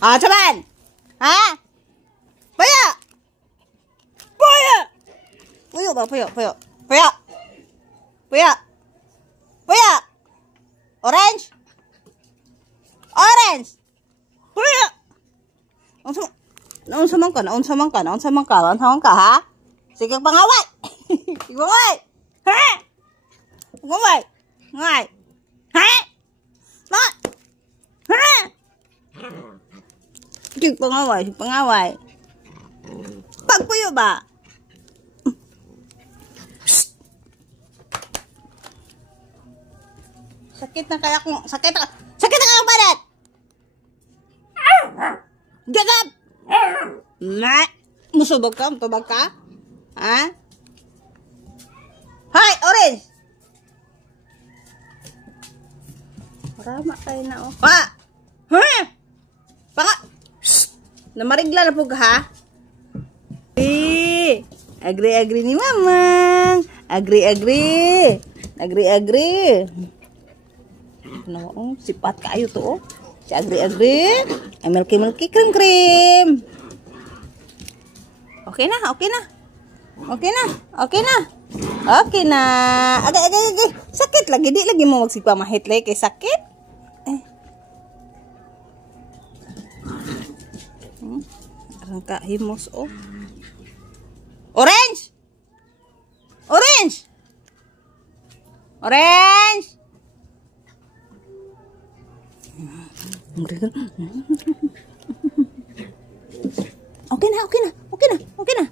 Coban. Ha? Puyo. Puyo. Puyo ba? Puyo. Puyo. Puyo. Puyo. Puyo. Orange. Orange. Puyo. Naunsaman ka, ha? Sige, pangaway. Pangaway. Ha? Pangaway. Ngay. Ha? Bakit? Ha? Sige, pangaway. Pagpuyo ba? Sakit na kaya kung sakit na kayong balat. Gagap. Musubog ka? Matubag ka? Ha? Hoy, Orange. Marama kayo na, oh. Pa! Ha? Baka, namarigla na po ka, ha? Agree ni Mamang. Agree. Ano, oh, sipat kayo to, oh. Si agree. Ay, milky, cream. Okay na. Agay. Sakit lagi. Di lagi mo magsipamahit lagi kay sakit. Arangka himos, oh. Orange. Okay na.